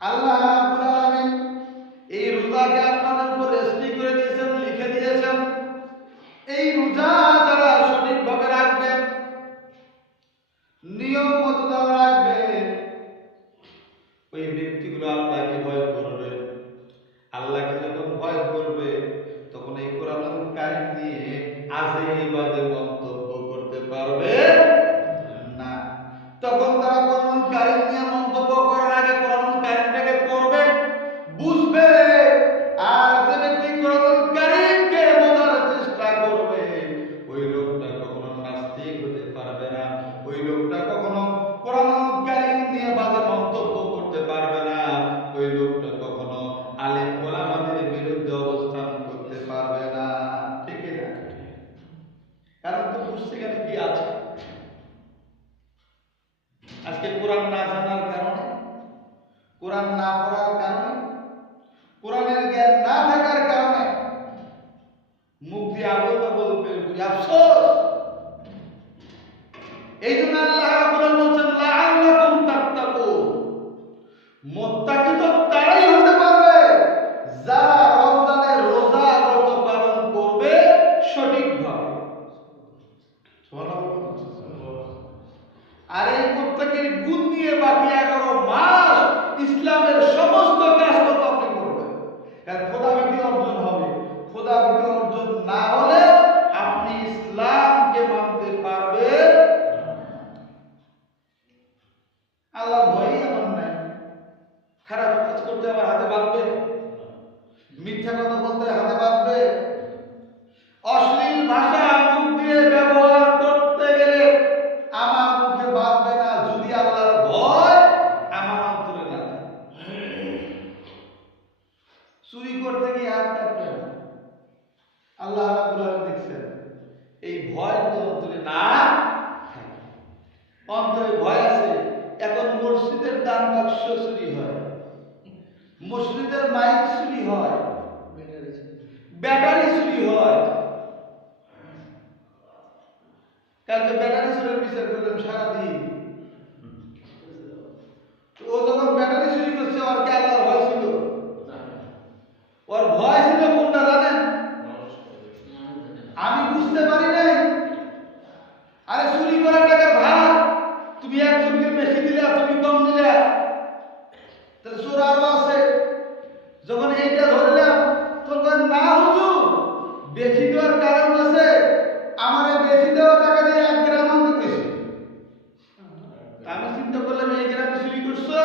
আল্লাহ রাব্বুল আলামিন এই রোজাকে আপনাদের উপর রেস্ট্রি করে দিয়েছেন, লিখে দিয়েছেন। এই রোজা যারা সঠিকভাবে রাখবে, নিয়ম মতো যারা রাখবে, ওই ব্যক্তিগুলো আল্লাহকে ভয় করবে। আল্লাহকে যখন ভয় করবে তখন এই কোরআনুল কারীম নিয়ে আজে বাজে মন্তব্য করতে পারবে না। তখন তারা কোরআনুল কারীম নিয়ে মন্তব্য করার আগে কোরআনুল কারীমটাকে পড়বে, বুঝবে। আর যে ব্যক্তি কোরআনুল কারীমকে বোঝার চেষ্টা করবে, ওই লোকটা কখনো নাস্তিক হতে পারবে না। ওই লোকটা কখনো কোরআনুল কারীম নিয়ে বাজে মন্তব্য করতে পারবে না। ওই লোকটা কখনো আলেম ওলামাদের বিরুদ্ধে অবস্থান করতে পারবে না। ঠিক না? কারণ তো পুস্তকে কি আছে? আজকে কোরআন না জানার কারণে, কোরআন না পড়ার কারণে, কোরআনের জ্ঞান না থাকার কারণে মুখ দিয়ে আবল তাবল বের করি, আফসোস। এই জন্য আল্লাহ রাব্বুল আলামিন বলছেন লাআল্লাকুম তাত্তাকুন। মুত্তাকি তো তারাই হতে পারবে যারা রমজানের রোজা ব্রত পালন করবে সঠিকভাবে। আর এই মুত্তাকির গুণ নিয়ে বাকি 11 মাস ইসলামের সমস্ত কাজকর্ম আপনি করবেন। কারণ খোদাভীতি অর্জন হবে। খোদাভীতি অর্জন না হলে আপনি ইসলামকে মানতে পারবেন আল্লাহ ভয়ই আমার নাই। খারাপ কাজ করতে আমার হাতে বাঁধবে, মিথ্যা কথা বলতে হাতে বাঁধবে, অশ্লীল ভাষা মুখ দিয়ে ব্যবহার করতে গেলে আমার মুখে বাঁধবে না, যদি আল্লাহর ভয় আমার অন্তরে না থাকে। চুরি করতে গিয়ে হাত কাটবে না, আল্লাহ রাব্বুল আলামিন দেখছেন। এই ভয় যদি অন্তরে না থাকে, অন্তরে ভয় আছে। এখন মসজিদের দান বাক্স চুরি হয়, মসজিদের মাইক চুরি হয়, ব্যাটারি চুরি হয়। কালকে ব্যাটারি চুরির বিচার করলাম সারাদিন। ও যখন ব্যাটারি চুরি করছে, ওর কি আল্লাহর ভয় ছিল? ওর ভয় ছিল কোনটা জানেন? আমি বুঝতে পারি নাই। আরে চুরি করা টাকা ভাগ, তুমি একজনকে বেশি দিলে, তুমি কম দিলে, তাহলে চোর আরো আছে। যখন এইটা ধরলাম তখন না হুজুর, বেশি দেওয়ার কারণ আছে, আমার বেশি দেওয়া টাকা দিয়ে 1 গ্রাম আনতে কইছে। আমি চিন্তা করলাম এই গ্রামে চুরি করছো,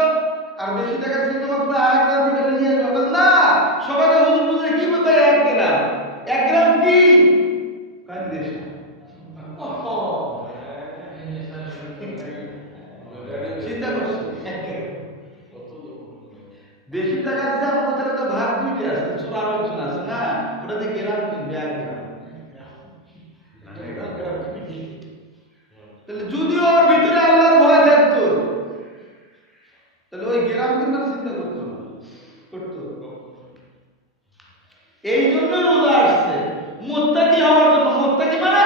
আর বেশি টাকা দিয়ে তোমাকে আরেক গ্রাম থেকে নিয়ে যাবে না। সবাইকে হুজুর বুঝে কি বলতে 1 গ্রাম, 1 গ্রাম কি কাজ দেশ চিন্তা করছে। বেশি টাকা দিচ্ছে আপনাদের তো ভাগ দুইটা আছে, ছোট আরো একজন আছে না, ওটাতে গ্রাম কিনবে 1 গ্রাম। তাহলে যদি ওর ভিতরে আল্লাহর ভয় থাকতো, তাহলে ওই গ্রাম কেনার চিন্তা করতো না, করতো। এই জন্য রোজা আসছে, মুত্তাকি হওয়ার জন্য। মুত্তাকি মানে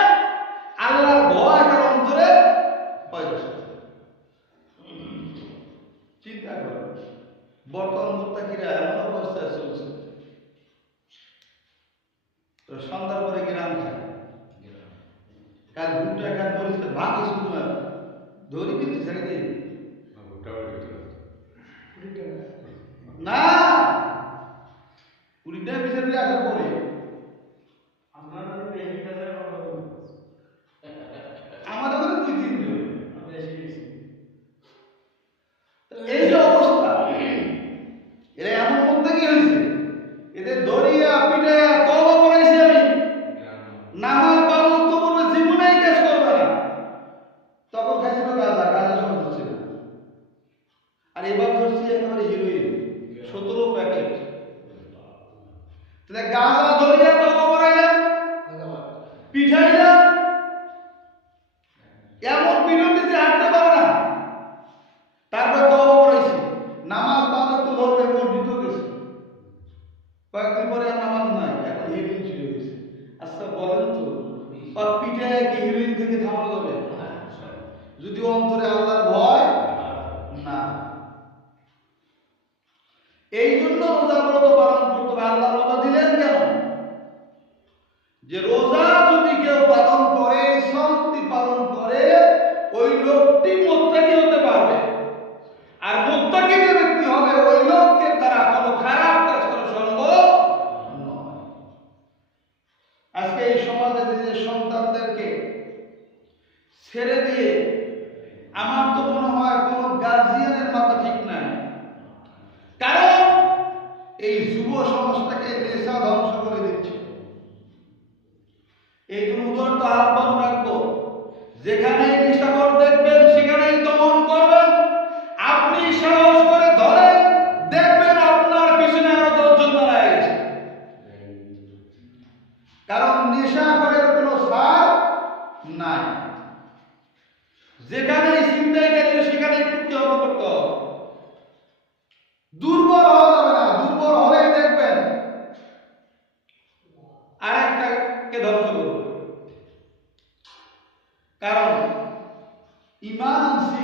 আল্লাহর ভয় তার অন্তরে পয়সা। চিন্তা করো, বর্তমান মুত্তাকিরা এমন অবস্থায় চলছে, সন্ধ্যার পরে গ্রাম খায়, কাল ভুট্টা খান বলছে ভাগে শুধু ধরি কিন্তু ছেড়ে দিই না, 20 টাকা বিচার দিয়ে আসার পরে আমাদের মধ্যে 2-3 জন। এই যে অবস্থা, এরা এমন মুত্তাকি হয়েছে, এদের ধরিয়া পিটাইয়া তওবা করাইছি আমি, নামাজ পাবো তো বলবে জীবনেই কাজ করবে না। তখন খাইছিল গাঁজা, গাঁজা সব ধরছে না। আর এবার ধরছি একেবারে হিরোইন 17 প্যাকেট। তাহলে গাঁজা ধরিয়া তওবা করাইলাম, পিঠাইলাম, এমন পিটন দিতে হাঁটতে পারে না। তারপর তওবা করাইছি, নামাজ পাবো তো ধরবে, মসজিদও গেছে। কয়েকদিন পরে আর নামাজ নাই, এখন হিরোইন শুরু হয়েছে। আচ্ছা বলেন তো, পিঠায় কি হিরোইন থেকে থামানো যাবে? যদি অন্তরে আল্লাহর ভয় না। এই জন্য রোজা ব্রত পালন করতে হবে। আল্লাহ রোজা দিলেন কেন? যে রোজা যদি কেউ পালন করে, শান্তি পালন করে, ওই লোকটি মুত্তাকি হতে পারবে। আর মুত্তাকি যে ব্যক্তি হবে, ওই লোককে তারা কোনো খারাপ কাজ করা সম্ভব নয়। আজকে এই সমাজে নিজের সন্তানদেরকে ছেড়ে দিয়ে, আমার তো মনে হয় কোনো গার্জিয়ানের মাথা ঠিক নাই। কারণ এই যুব সমাজটাকে নেশা ধ্বংস করে দিচ্ছে। এই উদাহরণ আহ্বান রাখবো, যেখানে নেশাখোর দেখবেন সেখানেই দমন করবেন। আপনি সাহস করে ধরেন, দেখবেন আপনার পিছনে আরো 10 জন দাঁড়ায় গেছে। কারণ নেশাখোরের কোনো সার নাই। যেখানে ছিনতাইকারী সেখানে প্রতিহত করতে হবে। দুর্বল হওয়া যাবে না। দুর্বল হলেই দেখবেন আরেকটাকে ধ্বংস করবে। কারণ ঈমান আনছি,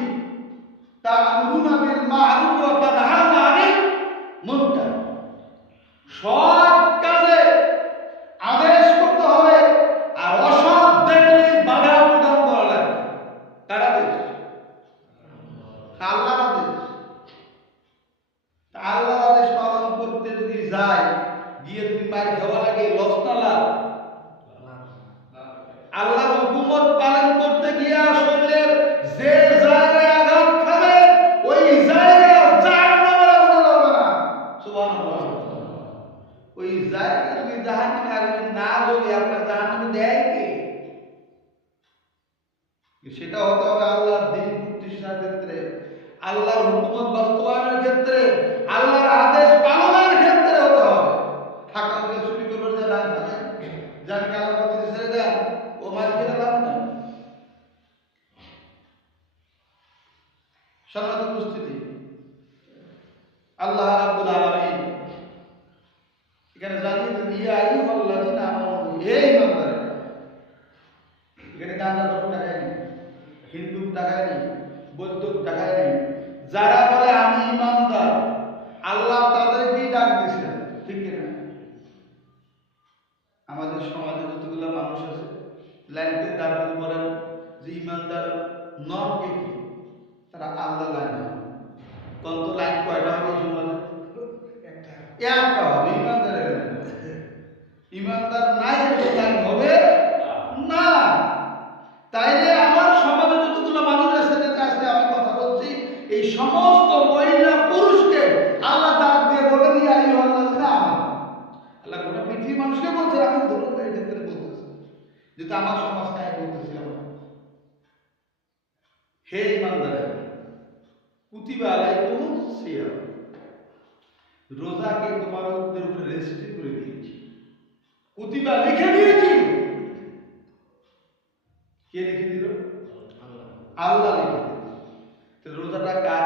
তা'মুরুনা বিল মা'রুফ ওয়া তানহাউনা আনিল মুনকার। সৎ কাজে আদেশ করতে হবে, আর অসৎ দেখলে বাধা প্রদান করা লাগবে। কার আদেশ? আল্লাহর আদেশ। আল্লাহর আদেশ পালন করতে যদি যায়, গিয়ে যদি মার খাওয়া লাগে, লস না লাভ? আল্লাহর হুকুমত পালন করতে গিয়া শরীরের যে জায়গায় আঘাত খাবে, ওই জায়গায় জাহান্নামের আগুনে জ্বলবে না। সুবহানাল্লাহ। ওই জায়গায় যদি জাহান্নামের আগুনে না জ্বলে আপনার জাহান্নামে দেয় কে? সেটা হতে হবে আল্লাহর দ্বীন প্রতিষ্ঠার ক্ষেত্রে, আল্লাহর হুকুমত বাস্তবায়নের ক্ষেত্রে, আল্লাহর আদেশ পালনের ক্ষেত্রে হতে হবে। ঠাকুরকে ছুটি করবেন যে দান থাকেন, যাকে আল্লাহ প্রতি ছেড়ে দেন, ও মার খেতে লাভ নেই। সম্মানিত উপস্থিতি, আল্লাহ রাব্বুল আলামিন এখানে জানিয়ে ইয়া আইয়ুহাল্লাযীনা আমানু, হে ঈমানদারেরা। এখানে গাঁজা ধরে টাকায় নেই, হিন্দু টাকায় নেই, বৌদ্ধ টাকায় নেই। যারা বলে আমি ঈমানদার, আল্লাহ তাদেরকেই ডাক দিয়েছেন, ঠিক কিনা? আমাদের সমাজে যতগুলো মানুষ আছে, লাইনকে দাঁড়িয়ে বলেন যে ঈমানদার নরকে কি, তারা আল্লাহ লাইন হবে। কত লাইন কয়টা হবে এই সমাজে? একটা হবে। ঈমানদারের ঈমানদার নাই লাইন হবে না। তাইলে আমার সমাজে যতগুলো মানুষ আছে, আজকে আমি কথা বলছি, এই সমস্ত মহিলা পুরুষকে আল্লাহ ডাক দিয়ে বলেন ইয়া আইয়ুহাল্লাযীনা আমানু। আল্লাহ গোটা পৃথিবীর মানুষকে বলছে, আমি ধরুন এই ক্ষেত্রে বলতেছি, যেটা আমার সমাজটাই বলতেছিলাম। হে ঈমানদারেরা, কুতিবা আলাইকুমুস সিয়াম, রোজাকে তোমাদের উপরে রেস্ট্রিক্ট করে দিয়েছি। কুতিবা লিখে দিয়েছি। কে লিখে দিল? আল্লাহ লিখে দিল। তো রোজাটা কার?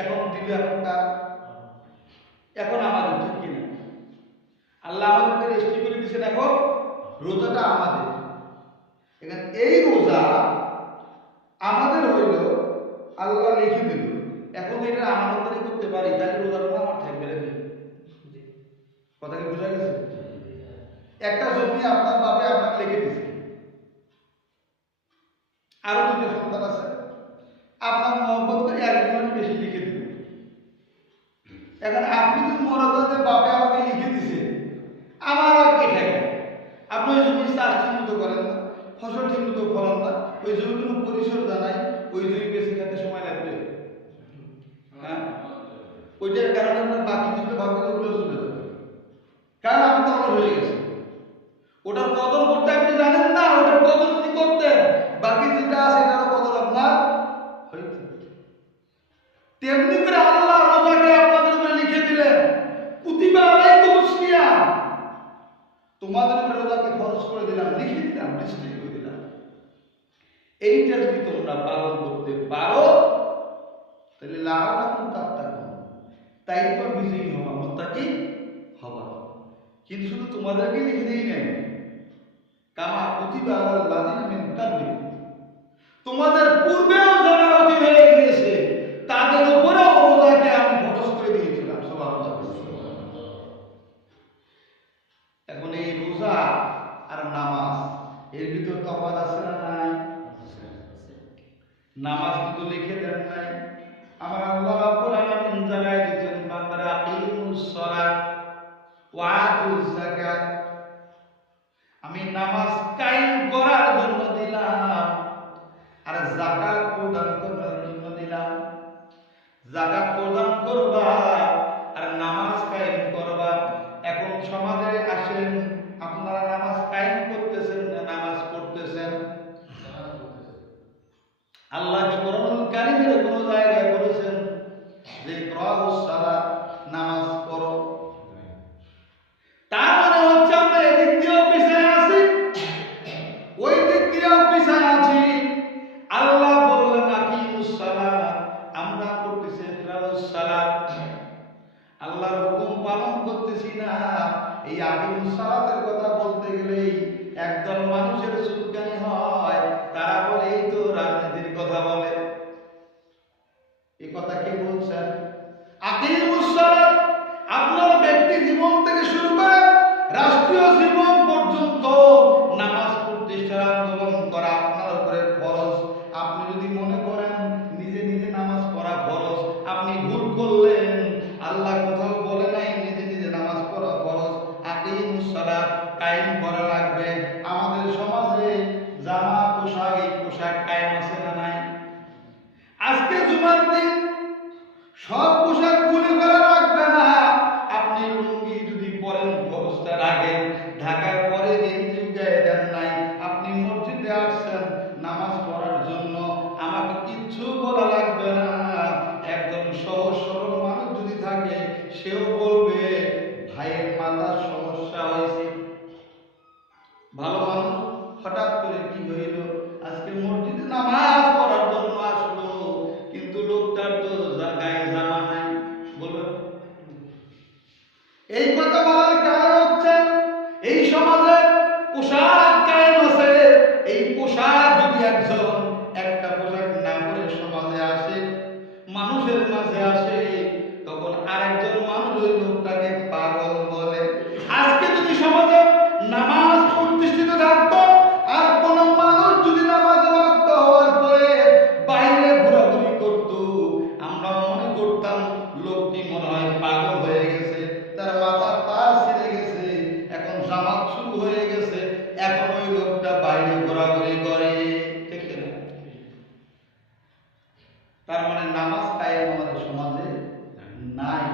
এখন দিল, এখন কার? এখন আমাদের, ঠিক কিনা? আল্লাহ আমাদেরকে রেস্ট্রিক্ট করে দিয়েছেন, এখন রোজাটা আমাদের। এখানে এই রোজা আমাদের হইল, আল্লাহ লিখে দিল। এখন এটা আমাদের করতে পারি, তাহলে রোজাটা আমার থাকবে নাকি? কথা কি বোঝা গেছে? একটা জমি আপনার বাপে আপনাকে লিখে দিয়েছে, আরো 2টা সন্তান আছে, আপনার মহব্বত করে একজন বেশি লিখে দিবে। এখন আপনি যদি মনে করেন যে বাপে আমাকে লিখে দিছে, আমার আর কে থাকে? আপনি ওই জমি চাষ ঠিক মতো করেন না, ফসল ঠিক মতো ফলান না, ওই জমির কোনো পরিচর্যা নাই, ওই জমি বেশি খেতে সময় লাগবে। হ্যাঁ, ওইটার কারণে আপনার বাকি দুটো ভাবে উঠে চলে যাবে। কারণ আপনি তো অলস হয়ে গেছে। ওটার কদর করতে আপনি জানেন না। ওটার কদর যদি করতেন, বাকি যেটা আছে এটারও কদর আপনার হইত। তেমনি করে আল্লাহ রোজাকে আপনাদের উপরে লিখে দিলেন, কুতিবা আলাইকুমুস সিয়াম, তোমাদের উপরে রোজাকে ফরজ করে দিলাম, লিখে দিলাম, রেস্ট্রিক্ট করে দিলাম। এইটা যদি তোমরা পালন করতে পারো, তাহলে লাআল্লাকুম তাত্তাকুন, তাই তো বিজয়ী হবা, মুত্তাকি হবা। কিন্তু শুধু তোমাদেরকে লিখে দিই নাই, কামা কুতিবা আলাল্লাযিনা মিন ক্বাবলিকুম, তোমাদের পূর্বেও যারা অতীত হয়ে গিয়েছে তাদের উপরেও রোজাকে আমি নামাজ কিন্তু লিখে দেন নাই। আমার আল্লাহ রাব্বুল আলামিন জানাই দিয়েছেন বান্দারা আকিমুস সালাত ওয়া আতুজ যাকাত। আমি নামাজ কায়েম করার জন্য দিলাম আর যাকাত প্রদান করার জন্য দিলাম। যাকাত প্রদান করবা আর নামাজ কায়েম করবা। এখন সমাজে আসেন, আপনারা নামাজ কায়েম করতেছেন না নামাজ পড়তেছেন? আল্লাহ কি কোরআনুল কারীমের কোন জায়গায় বলেছেন যে ইকরাউস সালাত, নামাজ পড়ো? তার মানে হচ্ছে আমরা এদিক দিয়েও পিছায় আছি, ওই দিক দিয়েও পিছায় আছি। আল্লাহ বললেন আকিমুস সালাত, আমরা করতেছি ইকরাউস সালাত, আল্লাহর হুকুম পালন করতেছি না। এই আকিমুস সালাতের কথা বলতে গেলেই একদল মানুষের চুলকানি হয়, তারা বলে এই তো রাজনীতির কথা বলে। এই কথা কে বলছেন? আকিমুস সালাত আপনার ব্যক্তি জীবন থেকে শুরু করে রাষ্ট্রীয় জীবন পর্যন্ত নামাজ প্রতিষ্ঠার আন্দোলন করা আপনার উপরে ফরজ। আপনি যদি মনে করেন নিজে নিজে নামাজ পড়া ফরজ, আপনি ভুল করলেন। আল্লাহ কোথাও বলে নাই নিজে নিজে নামাজ পড়া ফরজ। আকিমুস সালাত কায়েম করা লাগবে। আমাদের সমাজে জামা পোশাক, এই পোশাক কায়েম আছে না নাই? আজকে জুমার দিন সব পোশাক খুলে ফেলা লাগবে না। আপনি লুঙ্গি যদি পরেন ফরজটা রাখেন, ঢাকায় পরে গেঞ্জি গায়ে দেন নাই, আপনি মসজিদে আসছেন নামাজ পড়ার জন্য, আমাকে কিচ্ছু বলা লাগবে না। একদম সহজ সরল মানুষ যদি থাকে সেও বলবে ভাইয়ের মাথার সমস্যা হয়েছে। ভালো মানুষ হঠাৎ করে কি হইল, আজকে মসজিদে নামাজ পড়ার জন্য আসলো, কিন্তু লোকটার তো গায়ে জামা নাই, বলবে। এই কথা বলার কারণ হচ্ছে এই সমাজে পোশাক কায়েম আছে। এই পোশাক যদি একজন একটা পোশাক না পরে সমাজে আসে, মানুষের মাঝে আসে, তখন আরেকজন মানুষ ওই লোকটাকে পাগল বলে। আজকে যদি সমাজে নামাজ প্রতিষ্ঠিত থাকতো আর কোন মানুষ যদি নামাজে ভক্ত হওয়ার পরে বাইরে ঘোরাঘুরি করত, আমরা মনে করতাম লোকটি মনে হয় পাগল হয়ে গেছে, তার মাথার তার ছিঁড়ে গেছে, এখন জামাত শুরু হয়ে গেছে, এখন ওই লোকটা বাইরে ঘোরাঘুরি করে। ঠিক না? তার মানে নামাজ কায়েম আমাদের সমাজে নাই।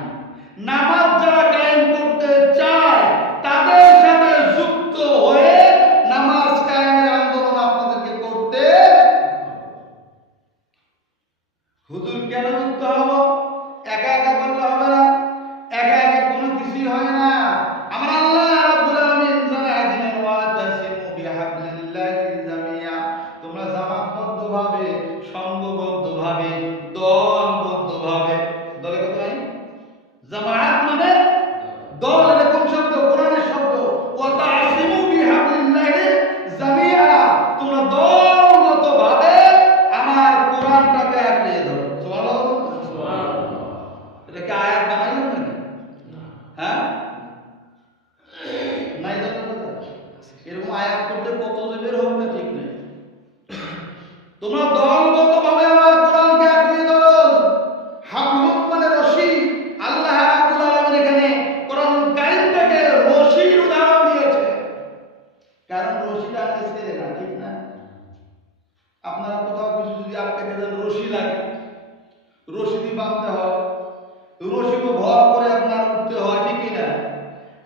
নামাজ যারা কায়েম করতে চায় তাদের সাথে যুক্ত হয়ে নামাজ কায়েমের আন্দোলন আপনাদেরকে করতে। হুজুর কেন যুক্ত হব? একা একা করলে হবে না, একা একা কোনো কিছুই হয় না। আমার আল্লাহ রাব্বুল আলামিন জানায় দিলেন ওয়াতাসিমু বিহাবলিল্লাহি জামিয়া, তোমরা জামাতবদ্ধভাবে, সংঘবদ্ধভাবে, দলবদ্ধভাবে, দলে কত নাই? জামাত মানে দল, এটা কোন শব্দ? কোরআনের শব্দ। ওয়াতাসিমু বিহাবলিল্লাহি জামিয়া, তোমরা দলগতভাবে আমার কোরআনটাকে আঁকড়ে ধরো। সুবহানাল্লাহ। এটা কি আয়াত বানাইলেন নাকি? হ্যাঁ, নাই জানো কথা। এরকম আয়াত করতে কত যে বের হবে না ঠিক নেই। তোমরা দলগতভাবে আমার কোরআনকে আঁকড়ে ধরো। হাবলুম মানে রশি। আল্লাহ রাব্বুল আলামিন এখানে কোরআনুল কারীমটাকে রশির উদাহরণ দিয়েছে, কারণ রশিটা ছেড়ে না, ঠিক না? আপনারা কোথাও কিছু যদি আটকে দেন, রশি লাগে, রশি দিয়ে বাঁধতে হয়, রশিকে ভর করে আপনার উঠতে হয়, ঠিক না?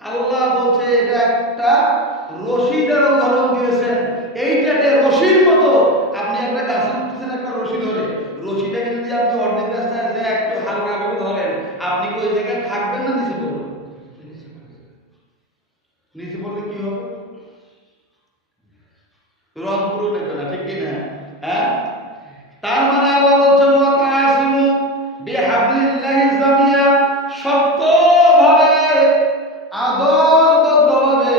আল্লাহ বলছে এটা একটা রশিদের উদাহরণ দিয়েছেন। এইটাকে রশির মতো আপনি একটা গাছে উঠতেছেন, একটা রশি ধরে, রশিটাকে যদি আপনি অর্ধেক রাস্তায় যে একটু হালকা ভাবে ধরেন, আপনি কি ওই জায়গায় থাকবেন না নিচে পড়বেন? নিচে পড়লে কি হবে? রং পুরো নেবে না, ঠিক কিনা? হ্যাঁ, তার মানে আল্লাহ বলছেন ওয়াতাসিমু বিহাবলিল্লাহি জামিয়া, শক্তভাবে আদরবদ্ধভাবে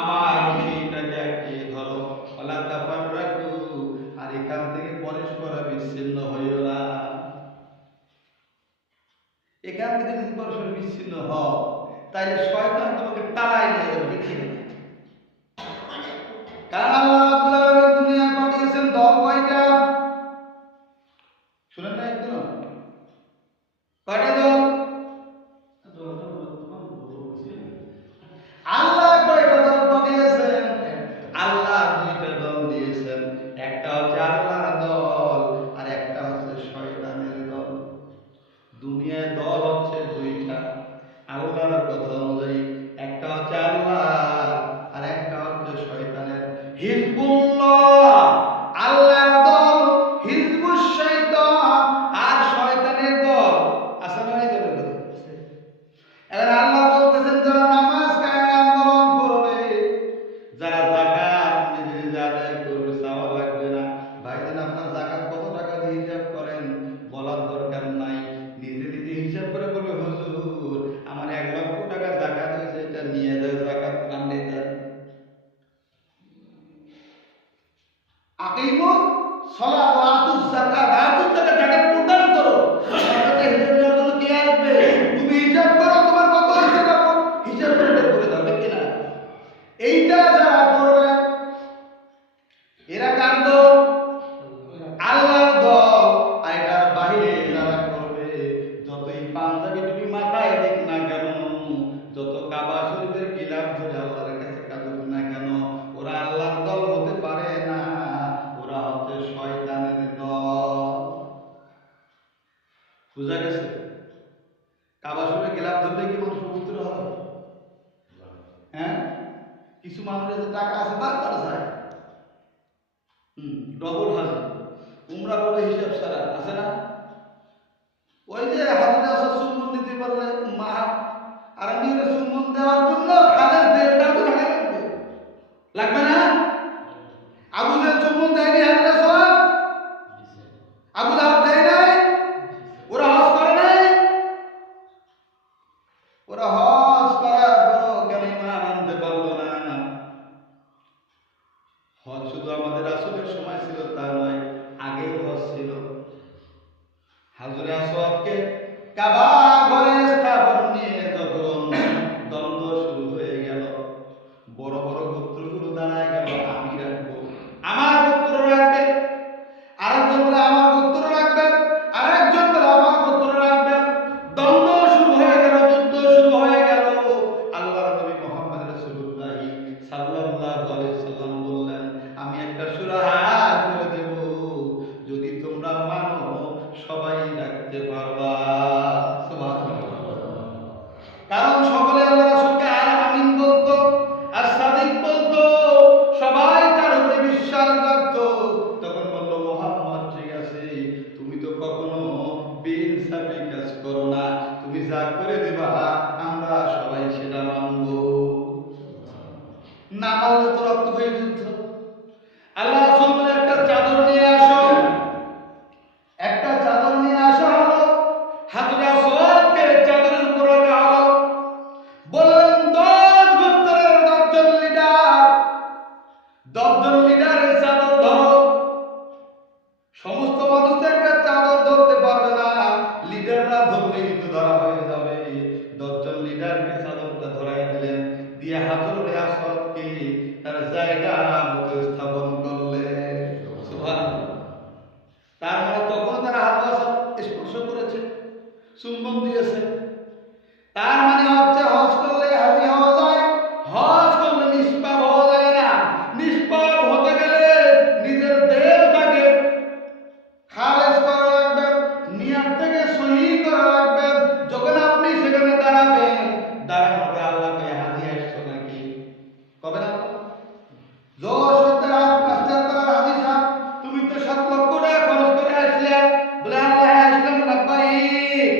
আমার রশিটাকে আঁকড়ে ধরো। ওয়ালা তাফাররাকু, আর এখান থেকে পরস্পর বিচ্ছিন্ন হইও না। এখান থেকে যদি পরস্পর বিচ্ছিন্ন হও, তাহলে শয়তান তোমাকে তাড়াই নিয়ে যাবে, ঠিক না? কারণ আল্লাহ রাব্বুল আলামিন দুনিয়ায় পাঠিয়েছেন দল কয়টা? বোঝা গেছে? কাবা শরীফে গেলাপ ধরলে কি মানুষ পবিত্র হয়? হ্যাঁ, কিছু মানুষের যে টাকা আছে তার যায় ডবল হাজি উমরা করে হিসাব সারা আছে না? ওই যে হাজিরা আসা সুন্নত নিতে পারলে মা আর আমি সুন্নত দেওয়ার জন্য খাদের দেড়টা তো টাকা লাগবে, লাগবে না? আবু জাহেল সুন্নত দেয়নি হাজিরা সব, আবু লাহাব দেয় নাই, ওরা হজ করে নাই, ওরা হজ করার পরও কেন ইমান আনতে পারলো না? হজ শুধু আমাদের রাসূলের সময় ছিল তা নয়, আগেও হজ ছিল। হাজরে আসওয়াদকে কাবা ঘরে স্থাপন নিয়ে যখন দ্বন্দ্ব শুরু হয়ে গেল, বড় বড় গোত্রগুলো দাঁড়ায় গেল, আমি রাখবো, আমার গোত্র রাখবে, আরেকজন বলে আমার গোত্র রাখবে, আরেকজন বলে আমার গোত্র রাখবে, দ্বন্দ্ব শুরু হয়ে গেল, যুদ্ধ শুরু হয়ে গেল। আল্লাহর নবী মুহাম্মদ রাসূলুল্লাহ সাল্লাল্লাহু আলাইহি ওয়াসাল্লাম বললেন, আমি একটা সুরাহা করে দেব, যদি তোমরা মানো সবাই রাখতে পারবা। সুবহানাল্লাহ। কারণ সকলে আল্লাহ রাসূলকে আল আমিন বলতো, আর সাদিক বলতো, সবাই তার উপরে বিশ্বাস রাখতো। তখন বলল, মুহাম্মদ ঠিক আছে, তুমি তো কখনো বেইনসাফি কাজ করো না, তুমি যা করে দিবা আমরা সবাই সেটা মানবো, না মানলে তো রক্ত হয়ে যুদ্ধ। আল্লাহ রাসূল বলে, একটা চাদর নিয়ে আসো, একটা চাদর নিয়ে আসা হলো, হাজরে আসওয়াদকে চাদরের উপর রাখা হলো। বললেন 10 গোত্রের 10 জন লিডার, 10 জন লিডারের চাদর ধরো। সমস্ত মানুষ তো একটা চাদর ধরতে পারবে না, লিডাররা ধরলেই তো ধরা হয়ে যাবে। 10 জন লিডারকে চাদরটা ধরাই দিলেন, দিয়ে হাজরে আসওয়াদকে তার জায়গা মতো স্থাপন করলেন। সুবহানাল্লাহ। তার মানে তখন তারা হাজরে আসওয়াদ স্পর্শ করেছে, চুম্বন দিয়েছে। তার মানে হচ্ছে হজ করলে হাজি হওয়া যায়, হজ করলে নিষ্পাপ হওয়া যায় না। নিষ্পাপ হতে গেলে নিজের দেহটাকে খালেজ করা লাগবে, নিয়ত থেকে সহি করা লাগবে। যখন আপনি সেখানে দাঁড়াবেন, দাঁড়ানোকে আল্লাহকে হাজি আসছো নাকি কবে না? তুমি তো 7 লক্ষ টাকা খরচ করে আসলে, বলে আল্লাহ আসলাম লাব্বাইক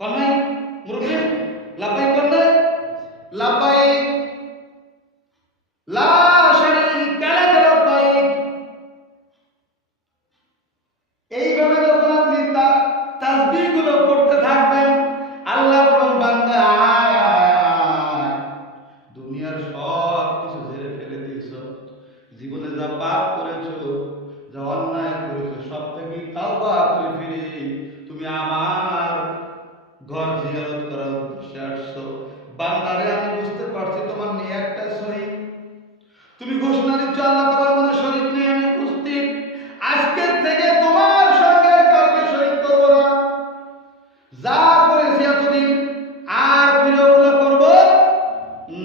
কন্যাই মুরব্বী, লাব্বাইক কন্যাই, লাব্বাইক লা শারীকা লাক লাব্বাইক। এইভাবে যখন আপনি তাসবিহগুলো পড়তে থাকবেন, আল্লাহ বলেন, বান্দা আয় আয় আয়, দুনিয়ার সব কিছু ঝেড়ে ফেলে দিয়েছো, জীবনে যা পাপ করেছো, যা অন্যায় করেছো, সব থেকে তাওবা করে ফিরে তুমি আমার ঘর জিয়ারত করার উদ্দেশ্যে আসছো। বান্দারে আমি বুঝতে পারছি তোমার নিয়তটা সহি, তুমি ঘোষণা দিচ্ছ আল্লাহ তোমার কোনো শরীক নেই, আমি উপস্থিত, আজকের থেকে তোমার সঙ্গে কাউকে শরীক করব না, যা করেছি এতদিন আর ফিরেও করব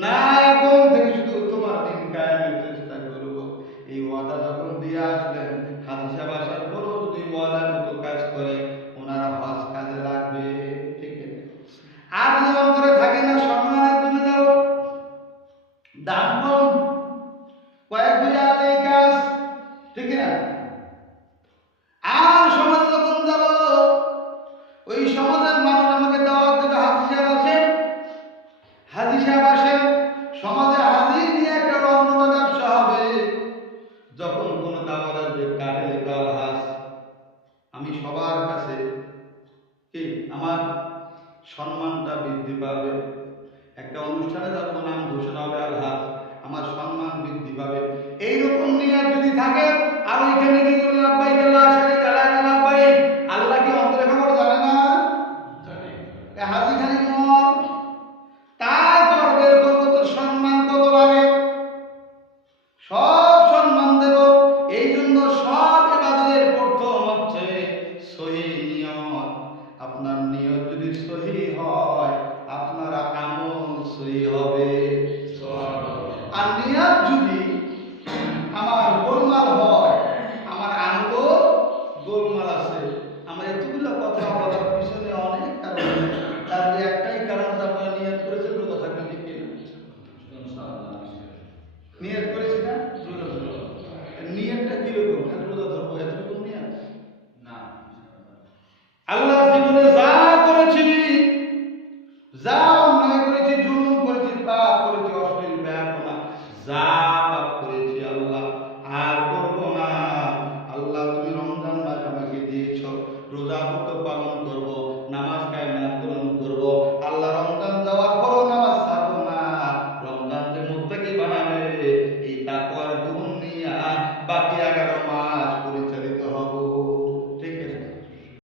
না, এখন থেকে শুধু তোমার দিন কায়েমের চেষ্টা করব। এই ওয়াদা যখন দিয়ে আসলেন, হাজী সাহেব আসার পরও যদি ওয়াদার মতো কাজ করে, ওনারা হজ কাজে লাগবে, ঠিক আছে? আর যদি অন্তরে থাকে না, সম্মানের জন্য যাব, দাম কম, কয়েক বিঘা এই কাজ, ঠিক না? আর সমাজে যখন যাব, ওই সমাজের মানুষ আমাকে দাওয়াত দেবে, হাজী সাহেব আসেন, হাজী সাহেব আসেন, সমাজে হাজী নিয়ে একটা রমরমা ব্যবসা হবে। যখন কোনো দাওয়াত আসবে, কাঠে লেখা হাজ, আমি সবার কাছে কি আমার সম্মানটা বৃদ্ধি পাবে। একটা অনুষ্ঠানে যখন নাম ঘোষণা হবে আল হাজ, আমার সম্মান বৃদ্ধি পাবে। এইরকম নিয়ত যদি থাকে, আর ওইখানে কি করে লাব্বাইক আল্লাহ শারীকা লাক লাব্বাইক, আল্লাহ কি অন্তরে খবর জানে না? জানে। হাজী খালি মর, তারপর বের করবো তোর সম্মান কত লাগে, সব সম্মান দেব। এই জন্য সব ইবাদতের প্রথম হচ্ছে সহি নিয়ত। আপনার নিয়ত যদি সহি হয়, আপনার আমল সহি হবে। আর নিয়ত যদি আমার গোলমাল হয়, আমার আমল করেছি, যা অন্যায় করেছি, জুলুম করেছি, পাপ করেছি, অশ্লীল ব্যাপনা, যা পাপ করেছি আল্লাহ আর করব না। আল্লাহ তুমি রমজান মাস আমাকে দিয়েছ, রোজা কত পালন করব, নামাজ কায়েম